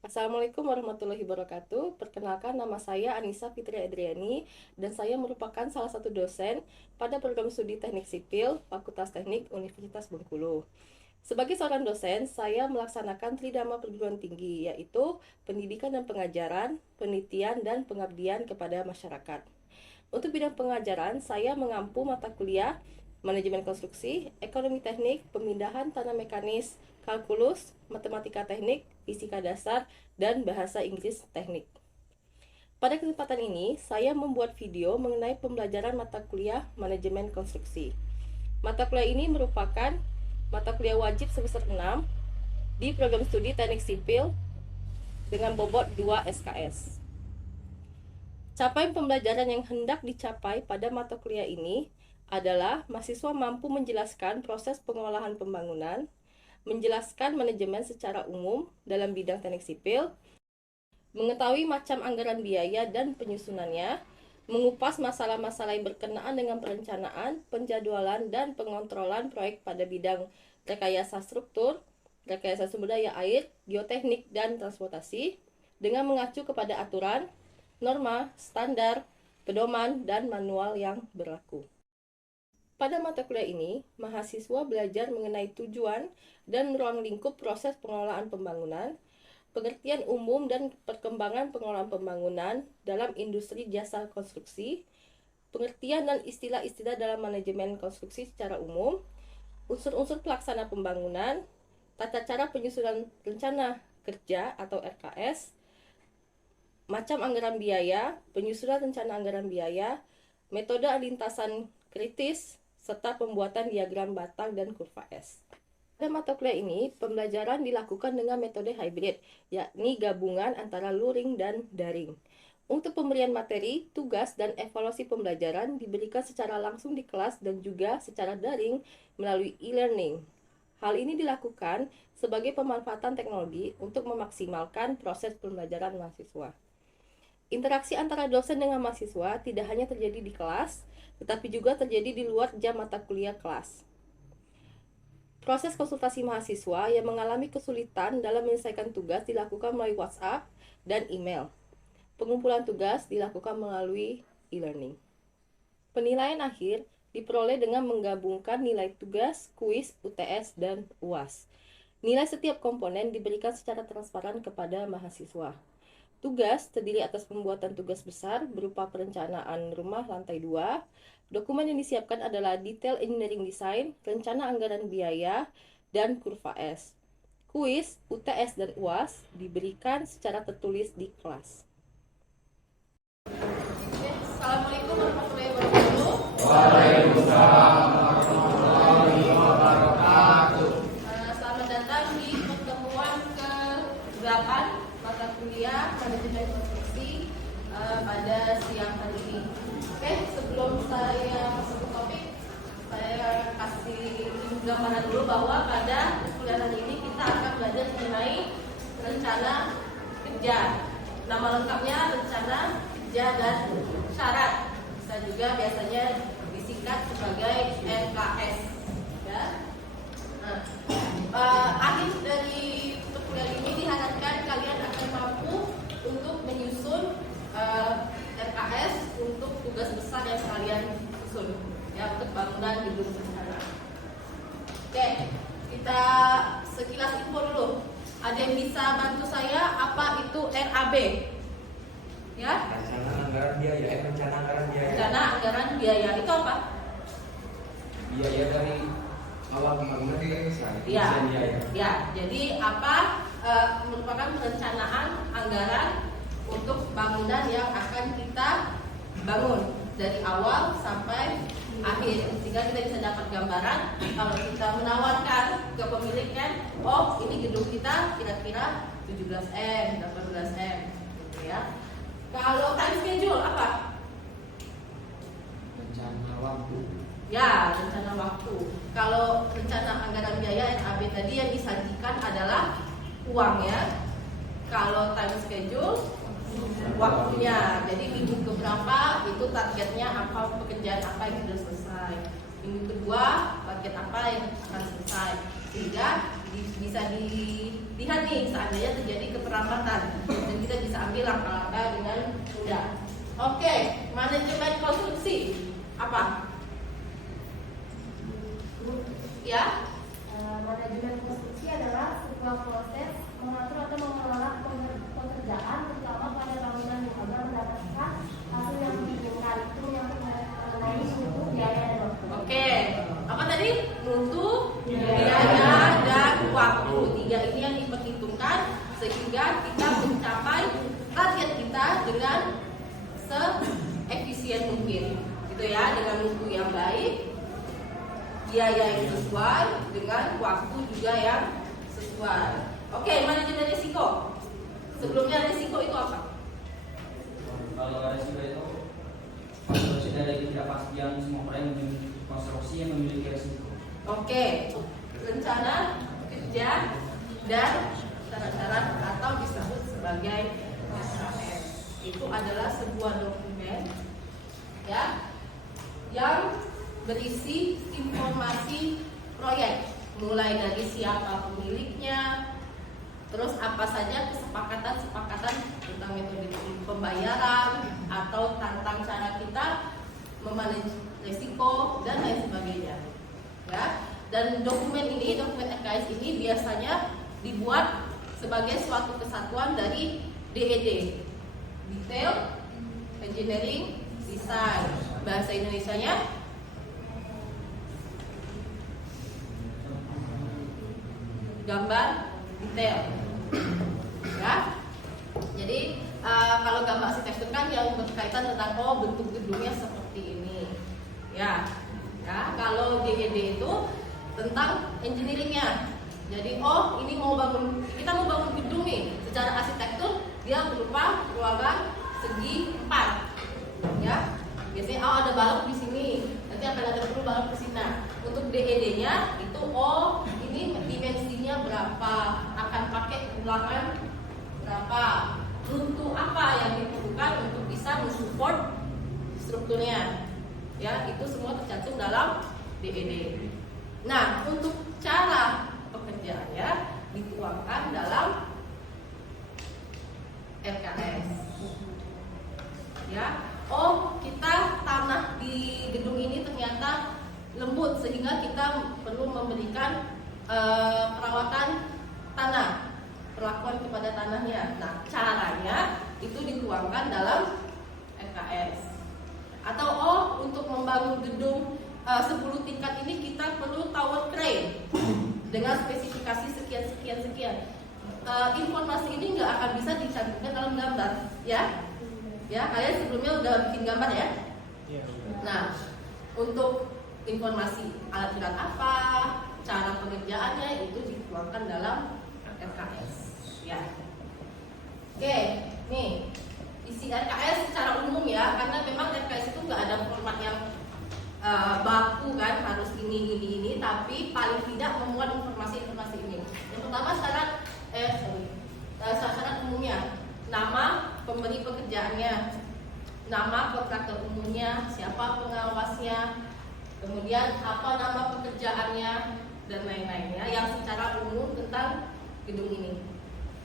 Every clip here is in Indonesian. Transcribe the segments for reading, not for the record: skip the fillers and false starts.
Assalamualaikum warahmatullahi wabarakatuh. Perkenalkan, nama saya Anissa Fitri Adriani dan saya merupakan salah satu dosen pada program studi Teknik Sipil Fakultas Teknik Universitas Bengkulu. Sebagai seorang dosen, saya melaksanakan tridharma perguruan tinggi, yaitu pendidikan dan pengajaran, penelitian, dan pengabdian kepada masyarakat. Untuk bidang pengajaran, saya mengampu mata kuliah manajemen konstruksi, ekonomi teknik, pemindahan tanah mekanis, kalkulus, matematika teknik, fisika dasar, dan bahasa Inggris teknik. Pada kesempatan ini, saya membuat video mengenai pembelajaran mata kuliah manajemen konstruksi. Mata kuliah ini merupakan mata kuliah wajib semester 6 di program studi teknik sipil dengan bobot 2 SKS. Capaian pembelajaran yang hendak dicapai pada mata kuliah ini adalah mahasiswa mampu menjelaskan proses pengolahan pembangunan, menjelaskan manajemen secara umum dalam bidang teknik sipil, mengetahui macam anggaran biaya dan penyusunannya, mengupas masalah-masalah yang berkenaan dengan perencanaan, penjadwalan, dan pengontrolan proyek pada bidang rekayasa struktur, rekayasa sumber daya air, geoteknik, dan transportasi, dengan mengacu kepada aturan, norma, standar, pedoman, dan manual yang berlaku. Pada mata kuliah ini, mahasiswa belajar mengenai tujuan dan ruang lingkup proses pengelolaan pembangunan, pengertian umum dan perkembangan pengelolaan pembangunan dalam industri jasa konstruksi, pengertian dan istilah-istilah dalam manajemen konstruksi secara umum, unsur-unsur pelaksana pembangunan, tata cara penyusunan rencana kerja atau RKS, macam anggaran biaya, penyusunan rencana anggaran biaya, metode lintasan kritis, serta pembuatan diagram batang dan kurva S. Pada mata kuliah ini, pembelajaran dilakukan dengan metode hybrid, yakni gabungan antara luring dan daring. Untuk pemberian materi, tugas, dan evaluasi pembelajaran diberikan secara langsung di kelas dan juga secara daring melalui e-learning. Hal ini dilakukan sebagai pemanfaatan teknologi untuk memaksimalkan proses pembelajaran mahasiswa. Interaksi antara dosen dengan mahasiswa tidak hanya terjadi di kelas, tetapi juga terjadi di luar jam mata kuliah kelas. Proses konsultasi mahasiswa yang mengalami kesulitan dalam menyelesaikan tugas dilakukan melalui WhatsApp dan email. Pengumpulan tugas dilakukan melalui e-learning. Penilaian akhir diperoleh dengan menggabungkan nilai tugas, kuis, UTS, dan UAS. Nilai setiap komponen diberikan secara transparan kepada mahasiswa. Tugas terdiri atas pembuatan tugas besar berupa perencanaan rumah lantai 2. Dokumen yang disiapkan adalah detail engineering design, rencana anggaran biaya, dan kurva S. Kuis, UTS, dan UAS diberikan secara tertulis di kelas. Assalamualaikum warahmatullahi wabarakatuh. Waalaikumsalam warahmatullahi wabarakatuh. Selamat datang di pertemuan ke-8 mata kuliah manajemen konstruksi pada siang hari ini. Oke, sebelum saya masuk ke topik, saya kasih gambaran dulu bahwa pada kuliah hari ini kita akan belajar mengenai rencana kerja. Nama lengkapnya rencana kerja dan syarat. Bisa juga biasanya disingkat sebagai RKS. Ya. Akhir dari perkuliahan ini diharapkan kalian akan mampu untuk menyusun RKS untuk tugas besar yang kalian susun, ya, untuk bangunan gedung bencana. Oke, kita sekilas info dulu. Ada yang bisa bantu saya apa itu RAB? Ya? Rencana anggaran biaya. Rencana anggaran biaya. Rencana anggaran biaya itu apa? Biaya dari awal pembangunan hingga selesai. Ya, Biaya. ya. Jadi apa merupakan perencanaan anggaran untuk bangunan yang akan kita bangun dari awal sampai akhir, sehingga kita bisa dapat gambaran kalau kita menawarkan ke pemiliknya, oh ini gedung kita kira-kira 17M, 18M, gitu ya. Kalau time schedule apa? Rencana waktu. Ya, rencana waktu. Kalau rencana anggaran biaya RAB tadi yang disajikan adalah uangnya. Kalau time schedule waktunya. Jadi minggu keberapa itu targetnya apa, pekerjaan apa yang sudah selesai. Minggu kedua target apa yang akan selesai. Sehingga bisa dilihat nih seandainya terjadi keterlambatan dan kita bisa ambil langkah-langkah dengan mudah. Oke, manajemen konstruksi apa? Ya? Manajemen konstruksi adalah sebuah proses mengatur atau mengelola pekerjaan terutama pada bangunan yang agar mendapatkan hasil yang diinginkan. Itu yang mengenai mutu, biaya, dan waktu. Oke, apa tadi? Mutu, biaya, dan waktu. Tiga ini yang diperhitungkan sehingga kita mencapai target kita dengan se-efisien mungkin, gitu ya, dengan mutu yang baik, biaya yang sesuai, dengan waktu juga yang sesuai. Oke, manajemen risiko. Sebelumnya risiko itu apa? Kalau risiko itu konstruksi dari ketidakpastian semua proyek konstruksi yang memiliki risiko. Oke, rencana kerja dan syarat-syarat atau disebut sebagai SKS. Itu adalah sebuah dokumen ya yang berisi informasi proyek, mulai dari siapa pemiliknya, terus apa saja kesepakatan tentang metode pembayaran atau tentang cara kita memanage risiko dan lain sebagainya. Ya, dan dokumen SKS ini biasanya dibuat sebagai suatu kesatuan dari DED, detail, engineering, design. Bahasa Indonesianya gambar detail. Ya. Jadi kalau gambar arsitektur kan yang berkaitan tentang bentuk gedungnya seperti ini. Ya. Ya, kalau DED itu tentang engineeringnya. Jadi ini kita mau bangun gedung nih. Secara arsitektur dia berupa ruangan segi 4. Ya. Biasanya ada balok di sini. Nanti akan ada perlu balok di sini. Untuk DED-nya itu ini dimensinya berapa, akan pakai ulangan berapa, untuk apa yang diperlukan untuk bisa mensupport strukturnya. Ya, itu semua tercantum dalam DED. Nah, untuk cara pekerjaannya dituangkan dalam RKS. Ya, kita tanah di gedung ini ternyata lembut sehingga kita perlu memberikan perawatan tanah, perlakuan kepada tanahnya. Nah, caranya itu dituangkan dalam RKS. Atau untuk membangun gedung 10 tingkat ini kita perlu tower crane dengan spesifikasi sekian. Informasi ini nggak akan bisa dicantumkan dalam gambar, ya? Ya, kalian sebelumnya udah bikin gambar ya? Nah, untuk informasi alat berat apa, cara pengerjaannya itu dituangkan dalam RKS. Ya. Oke, nih isi RKS secara umum ya, karena memang RKS itu nggak ada format yang baku kan, harus ini, tapi paling tidak memuat informasi ini. Yang pertama syarat umumnya, nama pemberi pekerjaannya, nama kontraktor umumnya, siapa pengawasnya, kemudian apa nama pekerjaannya dan lain-lainnya yang secara umum tentang gedung ini.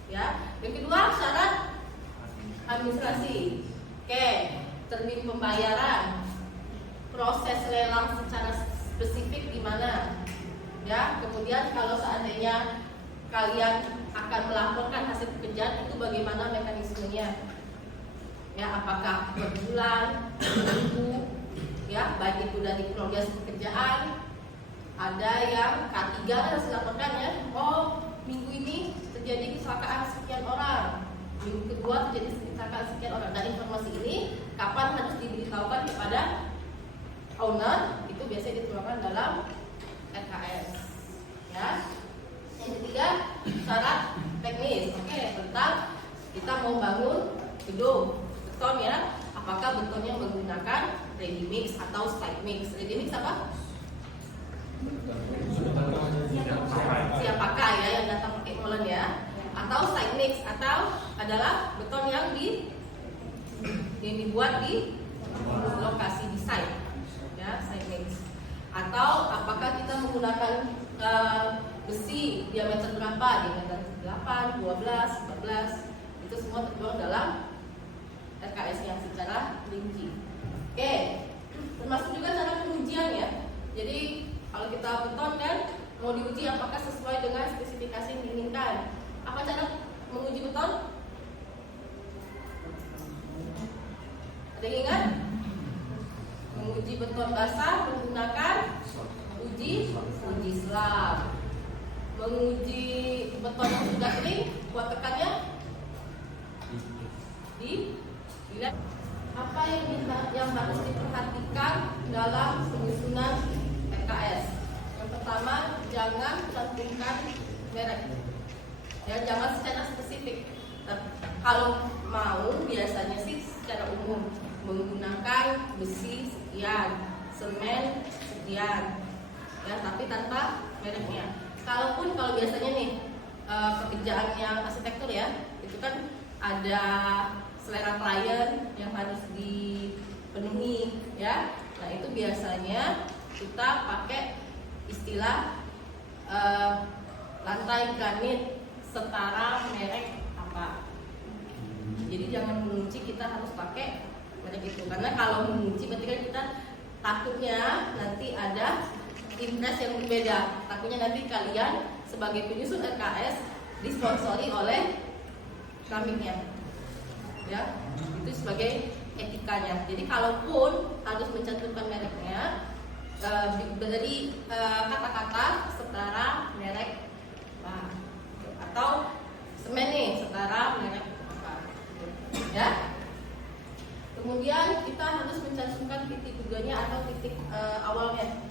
Ya, yang kedua syarat administrasi. Oke, termin pembayaran, proses lelang secara spesifik di mana. Ya, kemudian kalau seandainya kalian akan melaporkan hasil pekerjaan itu bagaimana mekanismenya? Ya, apakah per bulan, minggu, ya, baik itu dari progres pekerjaan. Ada yang K3 harus dilaporkan ya. Minggu ini terjadi kecelakaan sekian orang, minggu kedua terjadi kecelakaan sekian orang. Dan informasi ini kapan harus diberitahukan kepada owner itu biasanya dituangkan dalam RKS. Ya. Yang ketiga syarat teknis. Oke, tentang kita mau bangun gedung beton ya. Apakah betonnya menggunakan ready mix atau slide mix? Ready mix apa? Siap pakai ya, yang datang pakai molen ya. Atau slide mix atau adalah beton yang dibuat di lokasi di site ya, site mix. Atau apakah kita menggunakan besi diameter berapa, diameter 8, 12, 14, itu semua tertuang dalam RKS-nya secara rinci. Oke, termasuk juga cara pengujian ya. Jadi kalau kita beton kan mau diuji apakah sesuai dengan spesifikasi yang diinginkan. Apa cara menguji beton? Ada yang ingat? Menguji beton basah menggunakan uji slab. Menguji beton yang sudah kering, kuat tekannya dilihat. Apa yang harus diperhatikan dalam penyusunan RKS? Yang pertama, jangan cantumkan merek. Ya, jangan secara spesifik. Kalau mau biasanya sih secara umum menggunakan besi sekian, semen sekian, ya, tapi tanpa mereknya. Kalau biasanya nih pekerjaan yang arsitektur ya, itu kan ada selera klien yang harus dipenuhi ya. Nah itu biasanya kita pakai istilah lantai granit setara merek apa. Jadi jangan mengunci kita harus pakai merek itu, karena kalau mengunci berarti kan kita takutnya nanti ada impresi yang berbeda. Takutnya nanti kalian sebagai penyusun RKS disponsori oleh keramiknya. Ya, itu sebagai etikanya. Jadi kalaupun harus mencantumkan mereknya, beri kata-kata setara merek apa, atau semen nih setara merek apa, ya. Kemudian kita harus mencantumkan titik tujuannya atau titik awalnya,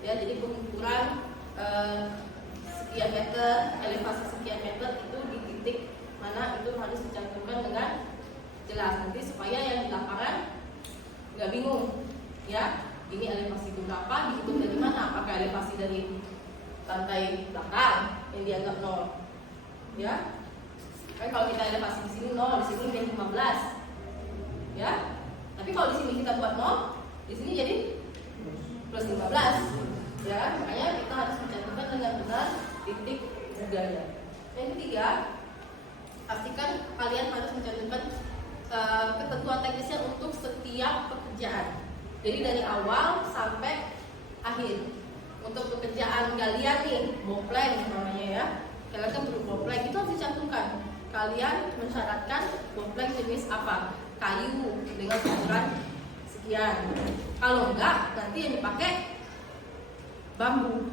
ya. Jadi pengukuran sekian meter, elevasi sekian meter itu di titik mana itu harus dicantumkan dengan jelas, nanti supaya yang di lapangan nggak bingung ya, ini elevasi itu berapa, dihitung dari mana, apakah elevasi dari lantai belakang yang dianggap 0 ya, kan kalau kita elevasi di sini 0, di sini jadi 15 ya, tapi kalau di sini kita buat 0, di sini jadi plus 15 ya, makanya kita harus mencantumkan dengan benar titik tujuannya. Yang ketiga, pastikan kalian harus mencantumkan ketentuan teknisnya untuk setiap pekerjaan. Jadi dari awal sampai akhir. Untuk pekerjaan kalian nih, boplank namanya ya. Kalian kan perlu boplank, itu harus dicantumkan. Kalian mensyaratkan boplank jenis apa? Kayu dengan ukuran sekian. Kalau enggak, nanti yang dipakai bambu.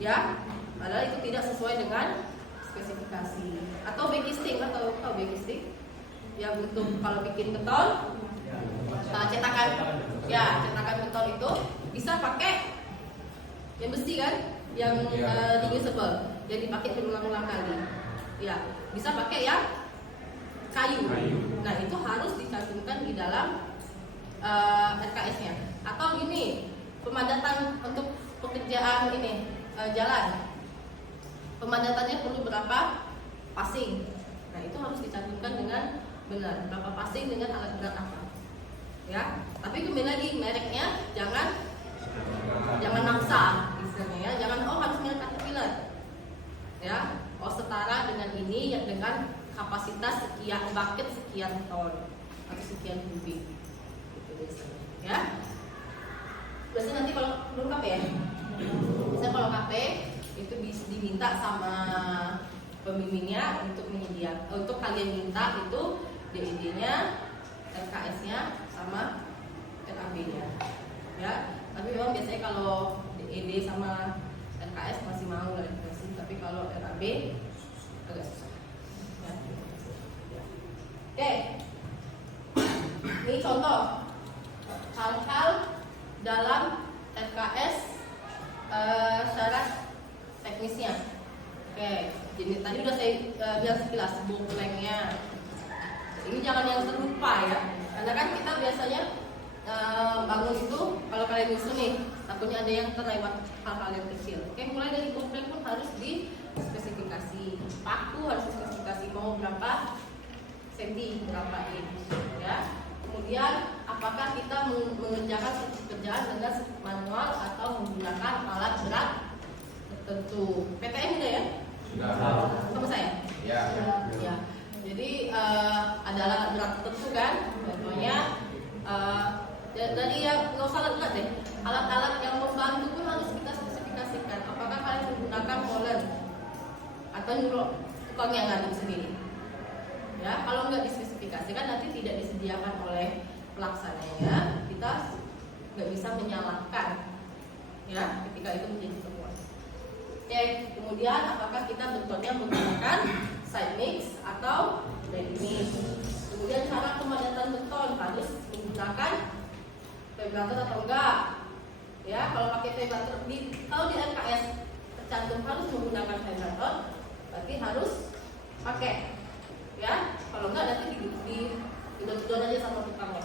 Ya, padahal itu tidak sesuai dengan spesifikasi. Atau baking stick, atau baking stick yang untuk kalau bikin beton, cetakan beton itu bisa pakai yang besi kan, yang reusable, yang dipakai berulang-ulang kali. Ya, bisa pakai yang kayu. Nah itu harus dicantumkan di dalam RKS-nya. Atau ini pemadatan untuk pekerjaan ini jalan, pemadatannya perlu berapa passing. Nah itu harus dicantumkan dengan benar, berapa passing dengan alat berat apa ya. Tapi kembali lagi, mereknya jangan maksa istilahnya ya, jangan harus merek Caterpillar ya, setara dengan ini yang dengan kapasitas sekian bucket sekian ton atau sekian kubik gitu biasanya ya. Biasanya nanti kalau belum KP ya, biasanya kalau KP itu diminta sama pembimbingnya untuk kalian minta itu DED-nya, RKS-nya, sama RAB-nya ya. Tapi memang biasanya kalau DED sama RKS masih mau lah dikasih, tapi kalau RAB agak susah ya. Oke, ini contoh hal-hal dalam RKS syarat teknisnya. Oke, jadi tadi udah saya bilang sekilas boplank-nya. Ini jangan yang terlupa ya, karena kan kita biasanya bangun itu kalau kalian nyusun nih, takutnya ada yang terlewat hal-hal yang kecil. Oke, mulai dari boplank pun harus dispesifikasi, paku harus dispesifikasi mau berapa senti, berapa inch ya. Kemudian apakah kita mengerjakan pekerjaan dengan manual atau menggunakan alat berat tertentu. PTM udah ya? Sudah. Sama saya? Ya. Ya. Jadi ada alat berat tertentu kan? Contohnya dari yang nggak usah alat berat deh. Alat-alat yang membantu pun harus kita spesifikasikan. Apakah kalian menggunakan molen atau nyuruh tukang yang ngaduk sendiri? Ya, kalau nggak dispesifikasikan nanti tidak disediakan oleh pelaksananya, kita nggak bisa menyalahkan ya ketika itu menjadi temuan. Oke, kemudian apakah kita bentuknya menggunakan side mix atau ready mix? Kemudian cara pemadatan beton harus menggunakan vibrator atau enggak? Ya, kalau pakai vibrator kalau di RKS tercantum harus menggunakan vibrator, berarti harus pakai. Ya, kalau enggak nanti didot aja sama tukangnya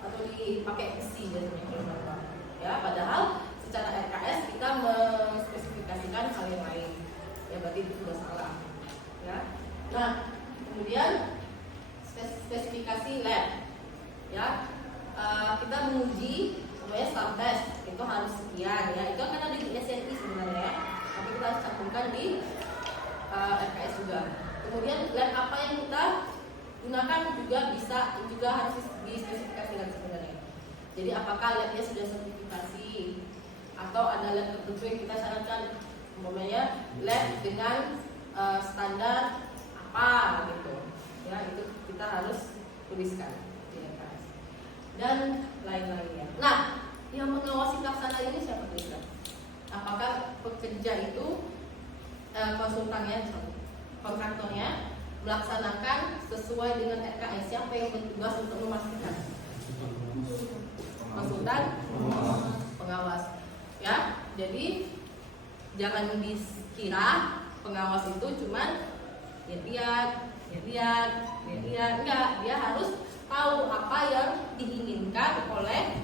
atau dipakai besi biasanya kalau enggak. Ya, padahal secara RKS kita menspesifikasikan hal yang lain. Ya, berarti itu sudah salah. Ya. Nah, kemudian spesifikasi lab. Ya, kita menguji namanya sub test itu harus sekian ya. Itu kan ada di SNI sebenarnya ya. Tapi kita harus cantumkan di RKS juga. Kemudian lab apa yang kita gunakan juga harus dispesifikasikan sebenarnya. Jadi apakah labnya sudah sertifikasi atau ada lab tertentu yang kita syaratkan, umpamanya lab dengan standar apa gitu. Ya, itu kita harus tuliskan di RKS dan lain-lainnya. Nah, yang mengawasi pelaksanaan ini siapa tuliskan? Apakah pekerja itu konsultannya, kontraktornya melaksanakan sesuai dengan RKS? Siapa yang bertugas untuk memastikan? Konsultan pengawas. Ya, jadi jangan dikira pengawas itu cuman lihat, enggak. Dia harus tahu apa yang diinginkan oleh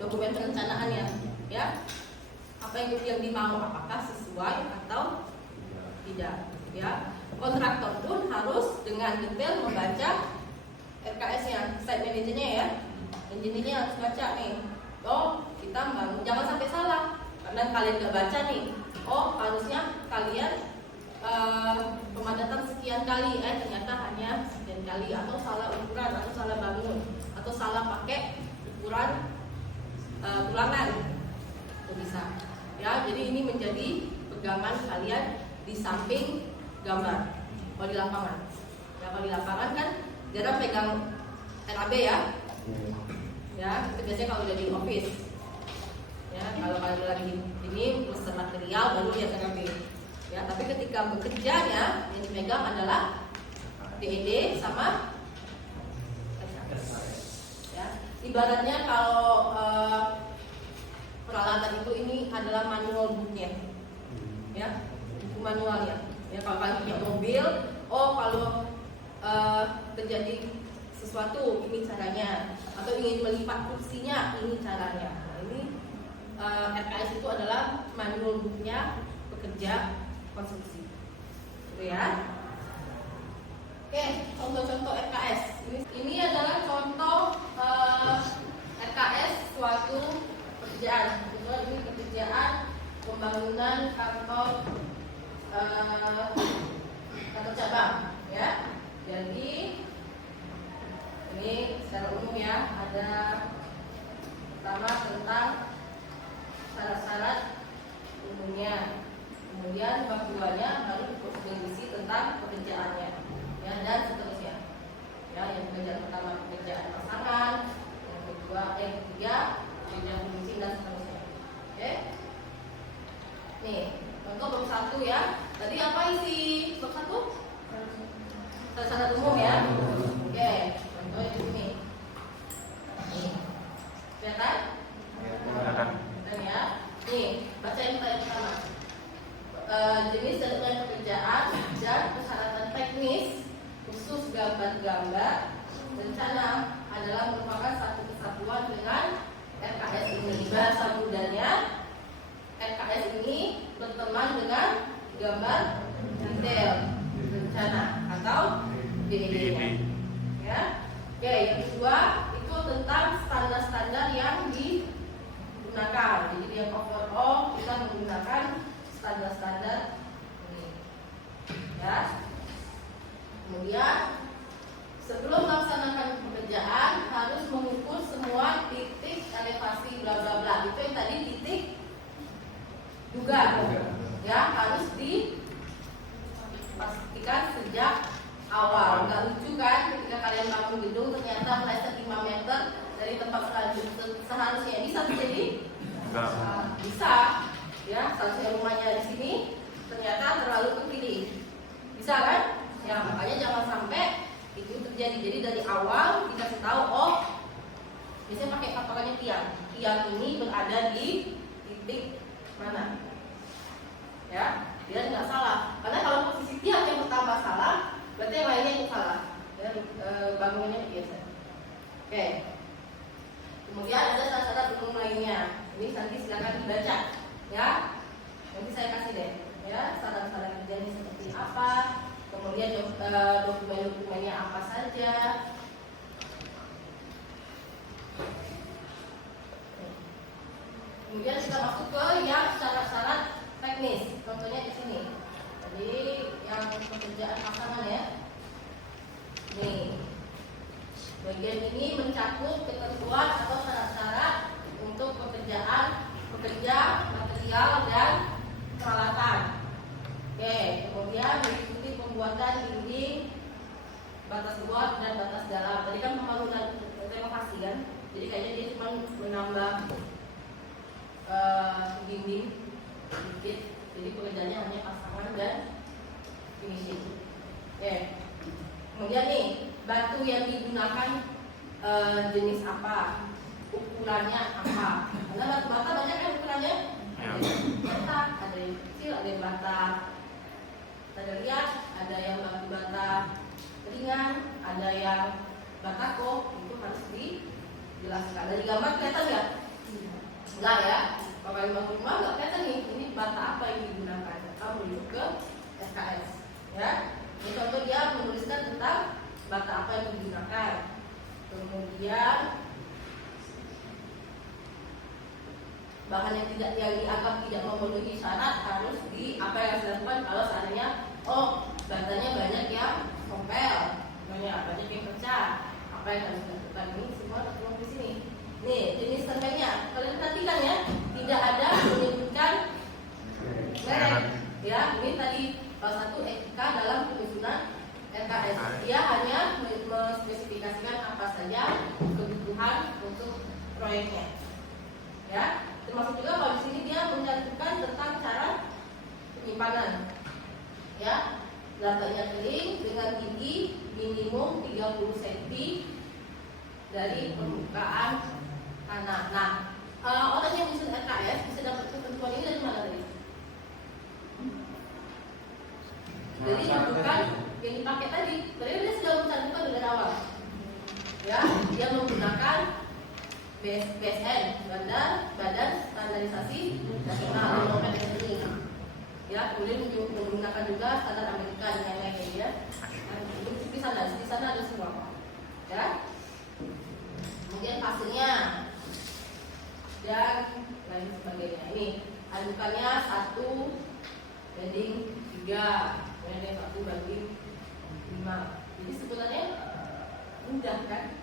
dokumen perencanaannya, ya. Apa yang dimau, apakah sesuai atau tidak, ya. Kontraktor pun harus dengan detail membaca RKS-nya, site manajernya ya. Engineer-nya harus baca nih. Oh, kita bangun, jangan sampai salah. Karena kalian nggak baca nih. Oh, harusnya kalian pemadatan sekian kali, ternyata hanya sekian kali, atau salah ukuran, atau salah bangun, atau salah pakai ukuran tulangan. Itu bisa. Ya, jadi ini menjadi pegangan kalian di samping gambar. Kalau di lapangan, ya kalau di lapangan kan jarang pegang RAB ya. Ya, itu biasanya kalau udah di office. Ya, kalau kalian lagi ini pesen material baru lihat RAB. Ya, tapi ketika bekerjanya yang dipegang adalah DED sama ya. Ibaratnya kalau peralatan itu ini adalah manual booknya, ya, buku manualnya. Ya, kalau kalian punya mobil, oh kalau terjadi sesuatu ini caranya, atau ingin melipat kursinya ini caranya. Nah, ini RKS itu adalah manual booknya pekerja konstruksi, gitu ya. Oke, contoh-contoh RKS. Ini adalah contoh RKS suatu pekerjaan. Ini pekerjaan pembangunan kantor cabang, ya. Jadi ini secara umum ya, ada pertama tentang syarat-syarat umumnya. Kemudian bab 2-nya baru diisi tentang pekerjaannya, ya, dan seterusnya. Ya, yang pekerjaan pertama pekerjaan pasangan, yang ketiga pekerjaan fungsi dan seterusnya. Oke. Nih, contoh bab 1 ya. Tadi apa isi bab 1? Syarat umum ya. Oke, contohnya di sini. Nih. Kelihatan? Dan ya. Nih, baca yang pertama. Jenis dan pekerjaan dan persyaratan teknis khusus gambar-gambar rencana adalah merupakan satu kesatuan dengan RKS ini. Bahasa mudahnya, RKS ini berteman dengan gambar detail rencana atau DED. overall kita menggunakan standar-standar ini, ya. Kemudian sebelum melaksanakan pekerjaan harus mengukur semua titik elevasi bla bla bla. Itu yang tadi titik duga, ya, harus dipastikan sejak awal. Nggak lucu kan ketika kalian bangun gedung ternyata meleset 5 meter dari tempat seharusnya bisa terjadi? Bisa, ya. Seharusnya rumahnya di sini ternyata terlalu ke kiri, bisa kan? Ya, makanya jangan sampai itu terjadi. Jadi dari awal dikasih tahu, oh, biasanya pakai patokannya tiang. Tiang ini berada di titik mana? Ya, biar nggak salah. Karena kalau posisi tiang yang pertama salah, berarti yang lainnya itu salah. Ya, bangunannya biasa. Oke. Kemudian ada syarat-syarat umum lainnya. Ini nanti silakan dibaca, ya. Nanti saya kasih deh, ya, syarat-syarat kerjanya seperti apa. Kemudian dokumen-dokumennya apa saja. Kemudian kita masuk ke yang syarat-syarat teknis. Contohnya di sini. Jadi yang pekerjaan pasangan, ya. Nih. Bagian ini mencakup ketentuan atau syarat-syarat untuk pekerjaan, pekerja, material dan peralatan. Oke, kemudian mengikuti pembuatan dinding, batas luar dan batas dalam. Tadi kan pembangunan renovasi kan, jadi kayaknya dia cuma menambah dinding sedikit. Jadi pekerjaannya hanya pasangan dan finishing. Oke. Kemudian nih, batu yang digunakan jenis apa, ukurannya apa? Karena batu bata banyak kan ukurannya. Ada yang bata, ada yang kecil, ada yang bata. Kita lihat, ada yang batu bata ringan, ada yang batako. Itu harus dijelaskan. Dari gambar kelihatan nggak? Enggak, ya. Kalau kalian bangun rumah nggak kelihatan nih, ini bata apa yang digunakan. Kamu menuju ke SKS, ya. Ini contoh dia menuliskan tentang bata apa yang digunakan. Kemudian bahan yang dianggap tidak memenuhi syarat harus apa yang harus dilakukan kalau seandainya batanya banyak yang kompel, banyak yang pecah. Apa yang harus dilakukan? Ini semua tertuang di sini. Nih, jenis semennya. Kalian perhatikan, ya, tidak ada menyebutkan merek. Ya, ini tadi salah satu etika dalam penyusunan RKS. Dia hanya mengspesifikasikan apa saja kebutuhan untuk proyeknya. Ya, termasuk juga kalau di sini dia mencantumkan tentang cara penyimpanan. Ya, lantainya kering dengan tinggi minimum 30 cm dari permukaan tanah. Nah, orang yang menyusun RKS bisa dapat ketentuan ini dari mana tadi? Jadi bukan yang dipakai tadi, berarti dia sudah mencantumkan dari awal. Ya, dia menggunakan BSN, Badan Standarisasi Nasional ini. Ya, kemudian menggunakan juga standar Amerika dan lain-lain, ya. Di sana ada semua. Ya. Kemudian hasilnya dan lain sebagainya. Ini andukannya 1:3. Kemudian 1:5. Jadi sebenarnya mudah kan?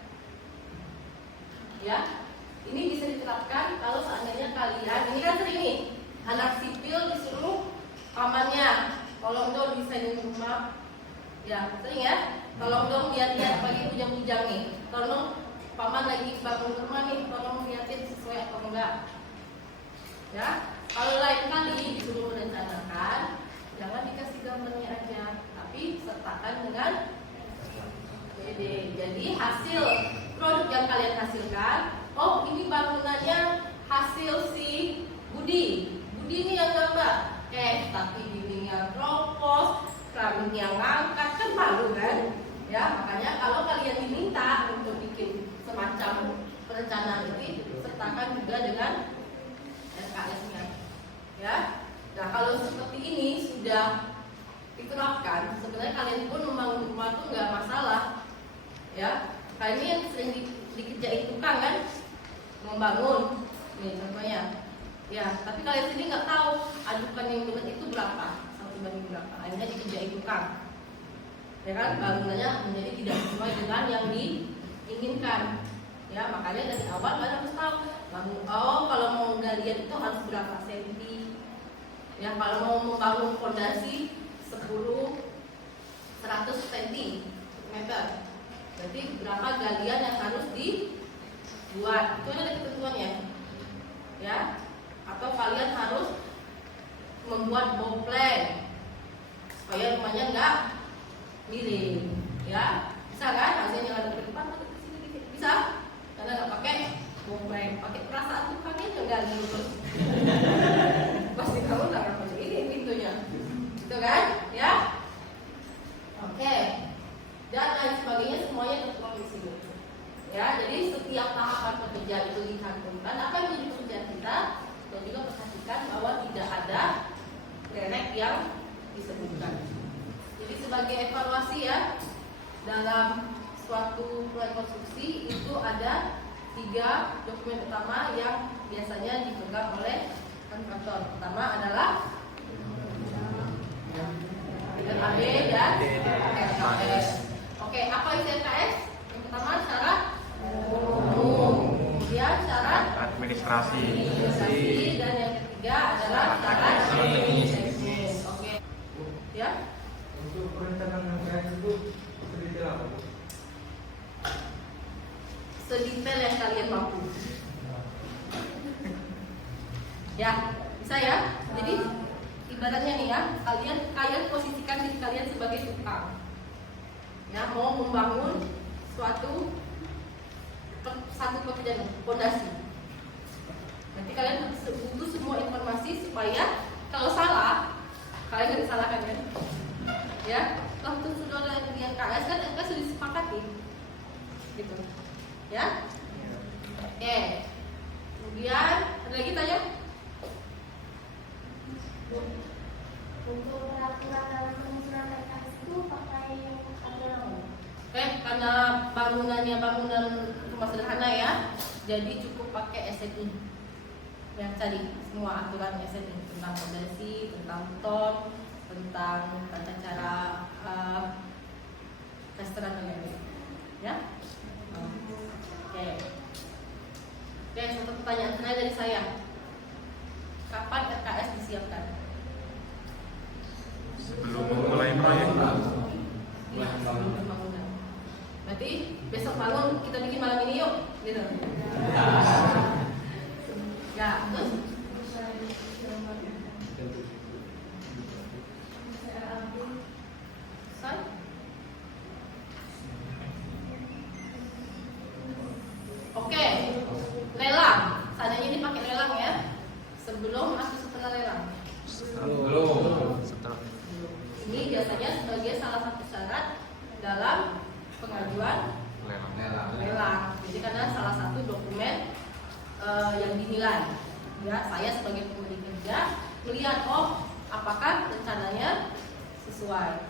Ya, ini bisa diterapkan kalau seandainya kalian, ini kan sering nih, anak sipil disuruh pamannya, tolong dong desainin rumah. Ya, sering ya. Tolong dong lihat-lihat pagi bujang-bujang nih. Tolong paman lagi bangun rumah nih, tolong lihatin sesuai atau enggak. Ya, kalau lain kali disuruh merencanakan, jangan dikasih gambarnya aja, tapi sertakan dengan PD. Jadi hasil produk yang kalian hasilkan, oh ini bangunannya hasil si Budi ini yang gambar, tapi dindingnya keropos, keramiknya ngangkat, kan malu kan? Ya, makanya kalau kalian diminta untuk bikin semacam perencanaan ini, sertakan juga dengan SKS-nya. Ya. Nah, kalau seperti ini sudah diterapkan, sebenarnya kalian pun membangun rumah itu nggak masalah. Ya, kayak ini yang sering dikerjain tukang kan, membangun. Nih contohnya, Ya, tapi kalian sendiri nggak tahu adukan yang benar itu berapa, 1 banding berapa. Akhirnya dikerjain tukang. Ya kan, bangunannya menjadi tidak sesuai dengan yang diinginkan. Ya, makanya dari awal kalian harus tahu kalau mau galian itu harus berapa senti. Ya, kalau mau membangun fondasi 100 cm, berarti berapa galian yang harus dibuat. Itu ada ketentuannya. Ya, atau kalian harus membuat bow plan supaya rumahnya nggak miring. Ya, bisa kan? Hasilnya ada ke depan atau ke sini dikit. Bisa? Karena nggak pakai bow plan, pakai perasaan tuh kami nggak gitu. Pasti kamu nggak akan pakai ini pintunya, gitu kan? Ya, oke. Dan lain sebagainya semuanya tertuang di sini. Ya, jadi setiap tahapan pekerjaan itu dicantumkan apa yang menjadi pekerjaan kita, dan juga perhatikan bahwa tidak ada derek yang disebutkan. Jadi sebagai evaluasi ya, dalam suatu proyek konstruksi itu ada 3 dokumen utama yang biasanya dipegang oleh kontraktor. Pertama adalah RKB dan RKS. Oke, apa itu RKS? Yang pertama syarat umum, kemudian syarat administrasi. dan yang ketiga adalah syarat teknis. Oke, ya. Untuk perencanaan RKS itu sedetail apa? Sedetail yang kalian mampu. Ya, bisa ya. Jadi ibaratnya nih ya, kalian posisikan diri kalian sebagai tukang. Ya, mau membangun satu pekerjaan fondasi. Nanti kalian butuh semua informasi supaya kalau salah kalian nggak disalahkan ya. Ya, kalau itu sudah ada dengan KS kan sudah disepakati, gitu. Ya. Oke. Kemudian ada lagi tanya? Untuk peraturan dalam penyusunan RKS itu pakai aturan. Karena bangunannya bangunan rumah sederhana ya, jadi cukup pakai SNI. Yang tadi semua aturan SNI tentang fondasi, tentang ton, tentang tata cara restoran dan lain-lain. Ya. Oke. Oke, satu pertanyaan terakhir dari saya. Kapan RKS disiapkan? Sebelum memulai proyek. Iya, sebelum pembangunan. Berarti besok bangun kita bikin malam ini yuk, gitu. Ya, terus? Sorry? Oke, lelang. Seandainya ini pakai lelang ya. Sebelum atau setelah lelang? Belum. Setelah. Ini biasanya sebagai salah satu syarat dalam pengajuan lelang. Jadi karena salah satu dokumen yang dinilai. Ya, saya sebagai pemberi kerja melihat apakah rencananya sesuai.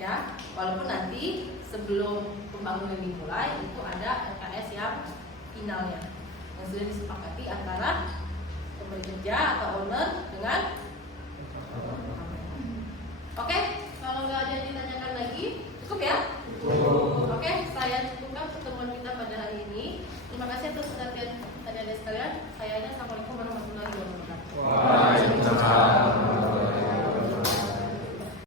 Ya, walaupun nanti sebelum pembangunan dimulai itu ada RKS yang finalnya yang sudah disepakati antara pemberi kerja atau owner dengan. Oke, kalau nggak ada yang ditanyakan lagi, cukup ya? Oke, saya cukupkan pertemuan kita pada hari ini. Terima kasih atas perhatian sekalian. Saya